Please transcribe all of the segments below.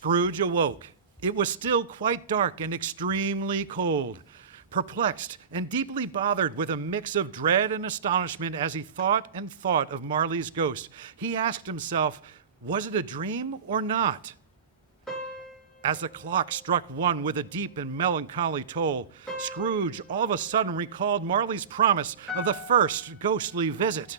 Scrooge awoke. It was still quite dark and extremely cold. Perplexed and deeply bothered with a mix of dread and astonishment as he thought and thought of Marley's ghost, he asked himself, was it a dream or not? As the clock struck 1 with a deep and melancholy toll, Scrooge all of a sudden recalled Marley's promise of the first ghostly visit.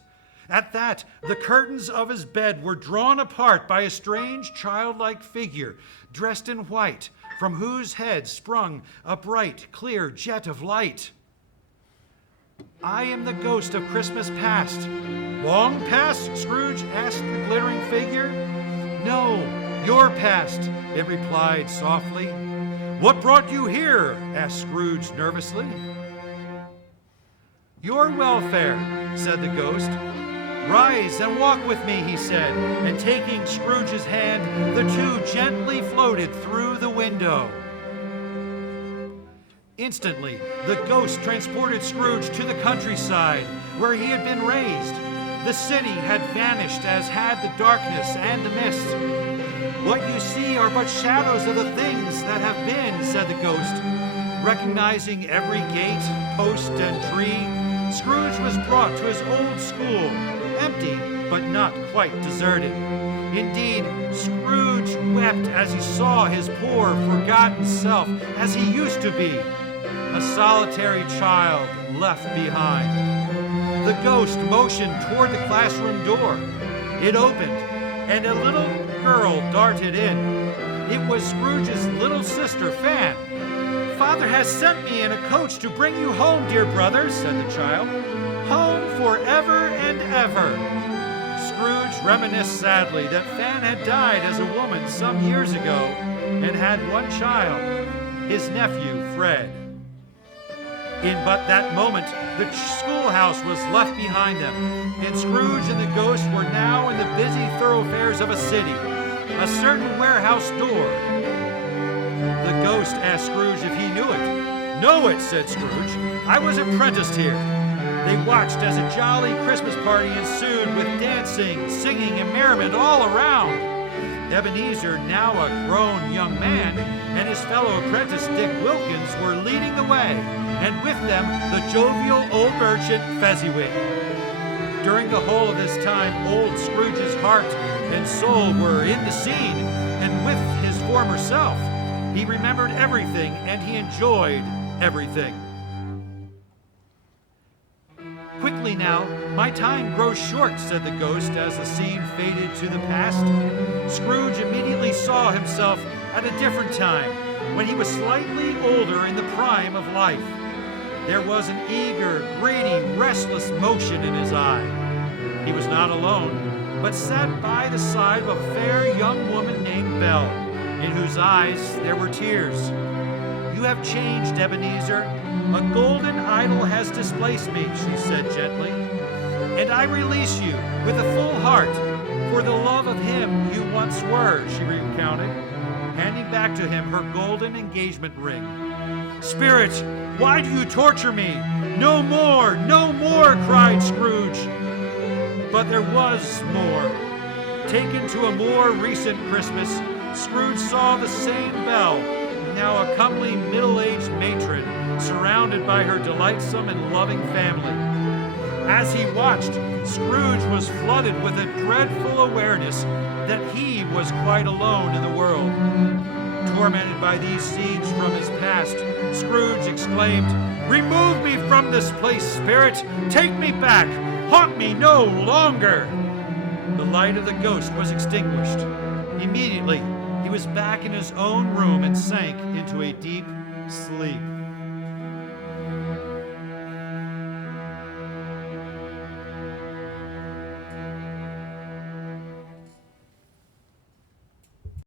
At that, the curtains of his bed were drawn apart by a strange childlike figure, dressed in white, from whose head sprung a bright, clear jet of light. "I am the ghost of Christmas past." "Long past?" Scrooge asked the glittering figure. "No, your past," it replied softly. "What brought you here?" asked Scrooge nervously. "Your welfare," said the ghost. "Rise and walk with me," he said, and taking Scrooge's hand, the two gently floated through the window. Instantly, the ghost transported Scrooge to the countryside, where he had been raised. The city had vanished, as had the darkness and the mist. "What you see are but shadows of the things that have been," said the ghost. Recognizing every gate, post, and tree, Scrooge was brought to his old school, empty but not quite deserted. Indeed, Scrooge wept as he saw his poor, forgotten self as he used to be, a solitary child left behind. The ghost motioned toward the classroom door. It opened, and a little girl darted in. It was Scrooge's little sister, Fan. "Father has sent me in a coach to bring you home, dear brother," said the child. "Home forever and ever." Scrooge reminisced sadly that Fan had died as a woman some years ago and had one child, his nephew, Fred. In but that moment, the schoolhouse was left behind them, and Scrooge and the ghost were now in the busy thoroughfares of a city, a certain warehouse door. The ghost asked Scrooge if he knew it. "Know it," said Scrooge. "I was apprenticed here." They watched as a jolly Christmas party ensued with dancing, singing, and merriment all around. Ebenezer, now a grown young man, and his fellow apprentice Dick Wilkins were leading the way, and with them the jovial old merchant Fezziwig. During the whole of this time, old Scrooge's heart and soul were in the scene, and with his former self. He remembered everything, and he enjoyed everything. "Quickly now, my time grows short," said the ghost as the scene faded to the past. Scrooge immediately saw himself at a different time, when he was slightly older in the prime of life. There was an eager, greedy, restless motion in his eye. He was not alone, but sat by the side of a fair young woman named Belle, in whose eyes there were tears. "You have changed, Ebenezer. A golden idol has displaced me," she said gently. "And I release you with a full heart for the love of him you once were," she recounted, handing back to him her golden engagement ring. "Spirit, why do you torture me? No more, no more," cried Scrooge. But there was more. Taken to a more recent Christmas, Scrooge saw the same Belle, now a comely middle-aged matron, surrounded by her delightsome and loving family. As he watched, Scrooge was flooded with a dreadful awareness that he was quite alone in the world. Tormented by these scenes from his past, Scrooge exclaimed, "Remove me from this place, spirit! Take me back! Haunt me no longer!" The light of the ghost was extinguished. Immediately, he was back in his own room and sank into a deep sleep.